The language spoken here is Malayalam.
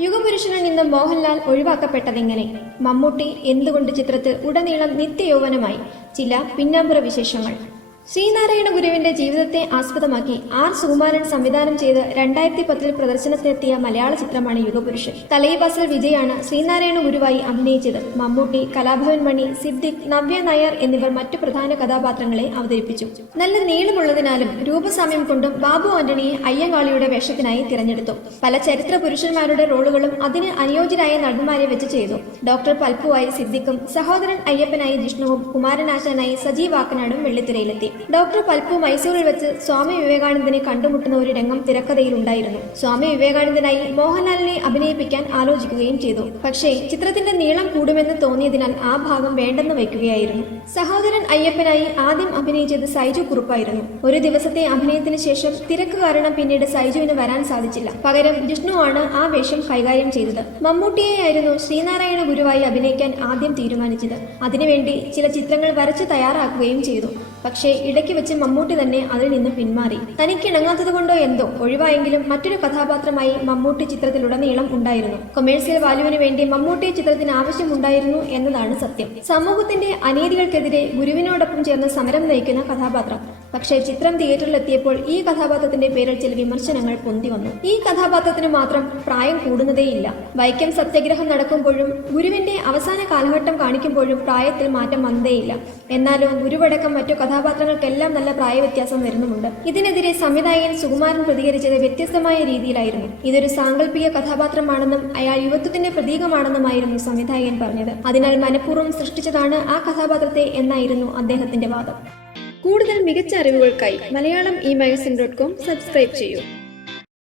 യുഗപുരുഷനിൽ നിന്ന് മോഹൻലാൽ ഒഴിവാക്കപ്പെട്ടതെങ്ങനെ? മമ്മൂട്ടി എന്തുകൊണ്ട് ചിത്രത്തിൽ ഉടനീളം നിത്യയൗവനമായി? ചില പിന്നാമ്പുറ വിശേഷങ്ങൾ. ശ്രീനാരായണ ഗുരുവിന്റെ ജീവിതത്തെ ആസ്പദമാക്കി ആർ സുകുമാരൻ സംവിധാനം ചെയ്ത് രണ്ടായിരത്തി പത്തിൽ പ്രദർശനത്തിനെത്തിയ മലയാള ചിത്രമാണ് യുഗപുരുഷൻ. തലൈവാസൽ വിജയാണ് ശ്രീനാരായണ ഗുരുവായി അഭിനയിച്ചത്. മമ്മൂട്ടി കലാഭവൻ മണി സിദ്ദിഖ് നവ്യ നായർ എന്നിവർ മറ്റു പ്രധാന കഥാപാത്രങ്ങളെ അവതരിപ്പിച്ചു. നല്ല നീളമുള്ളതിനാലും രൂപസാമ്യം കൊണ്ടും ബാബു ആന്റണിയെ അയ്യങ്കാളിയുടെ വേഷത്തിനായി തിരഞ്ഞെടുത്തു. പല ചരിത്ര പുരുഷന്മാരുടെ റോളുകളും അതിന് അനുയോജ്യരായ നടന്മാരെ വെച്ച് ചെയ്തു. ഡോക്ടർ പൽപ്പുവായി സിദ്ദിഖും സഹോദരൻ അയ്യപ്പനായി ജിഷ്ണുവും കുമാരനാശാനായി സജീവ് വാക്കനാടും വെള്ളിത്തിരയിലെത്തി. ഡോക്ടർ പൽപ്പു മൈസൂരിൽ വെച്ച് സ്വാമി വിവേകാനന്ദനെ കണ്ടുമുട്ടുന്ന ഒരു രംഗം തിരക്കഥയിലുണ്ടായിരുന്നു സ്വാമി വിവേകാനന്ദനായി മോഹൻലാലിനെ അഭിനയിപ്പിക്കാൻ ആലോചിക്കുകയും ചെയ്തു. പക്ഷേ ചിത്രത്തിന്റെ നീളം കൂടുമെന്ന് തോന്നിയതിനാൽ ആ ഭാഗം വേണ്ടെന്ന് വയ്ക്കുകയായിരുന്നു. സഹോദരൻ അയ്യപ്പനായി ആദ്യം അഭിനയിച്ചത് സൈജു കുറുപ്പായിരുന്നു. ഒരു ദിവസത്തെ അഭിനയത്തിന് ശേഷം തിരക്ക് കാരണം പിന്നീട് സൈജുവിന് വരാൻ സാധിച്ചില്ല. പകരം ജിഷ്ണു ആണ് ആ വേഷം കൈകാര്യം ചെയ്തത്. മമ്മൂട്ടിയെയായിരുന്നു ശ്രീനാരായണ ഗുരുവായി അഭിനയിക്കാൻ ആദ്യം തീരുമാനിച്ചത്. അതിനുവേണ്ടി ചില ചിത്രങ്ങൾ വരച്ച് തയ്യാറാക്കുകയും ചെയ്തു. പക്ഷേ ഇടയ്ക്ക് വെച്ച് മമ്മൂട്ടി തന്നെ അതിൽ നിന്ന് പിന്മാറി. തനിക്ക് ഇണങ്ങാത്തത് കൊണ്ടോ എന്തോ ഒഴിവായെങ്കിലും മറ്റൊരു കഥാപാത്രമായി മമ്മൂട്ടി ചിത്രത്തിലുടനീളം ഉണ്ടായിരുന്നു. കൊമേഴ്സ്യൽ വാല്യുവിന് വേണ്ടി മമ്മൂട്ടി ചിത്രത്തിന് ആവശ്യമുണ്ടായിരുന്നു എന്നതാണ് സത്യം. സമൂഹത്തിന്റെ അനീതികൾക്കെതിരെ ഗുരുവിനോടൊപ്പം ചേർന്ന് സമരം നയിക്കുന്ന കഥാപാത്രം. പക്ഷേ ചിത്രം തിയേറ്ററിലെത്തിയപ്പോൾ ഈ കഥാപാത്രത്തിന്റെ പേരിൽ ചില വിമർശനങ്ങൾ പൊന്തി വന്നു. ഈ കഥാപാത്രത്തിന് മാത്രം പ്രായം കൂടുന്നതേയില്ല. വൈക്കം സത്യാഗ്രഹം നടക്കുമ്പോഴും ഗുരുവിന്റെ അവസാന കാലഘട്ടം കാണിക്കുമ്പോഴും പ്രായത്തിൽ മാറ്റം വന്നതേയില്ല. എന്നാലും ഗുരുവടക്കം മറ്റു കഥാപാത്രങ്ങൾക്കെല്ലാം നല്ല പ്രായവ്യത്യാസം വരുന്നുമുണ്ട്. ഇതിനെതിരെ സംവിധായകൻ സുകുമാരൻ പ്രതികരിച്ചത് വ്യത്യസ്തമായ രീതിയിലായിരുന്നു. ഇതൊരു സാങ്കല്പിക കഥാപാത്രമാണെന്നും അയാൾ യുവത്വത്തിന്റെ പ്രതീകമാണെന്നുമായിരുന്നു സംവിധായകൻ പറഞ്ഞത്. അതിനാൽ മനഃപൂർവം സൃഷ്ടിച്ചതാണ് ആ കഥാപാത്രത്തെ എന്നായിരുന്നു അദ്ദേഹത്തിന്റെ വാദം. കൂടുതൽ മികച്ച അറിവുകൾക്കായി Malayalam E magazine dot com subscribe ചെയ്യൂ.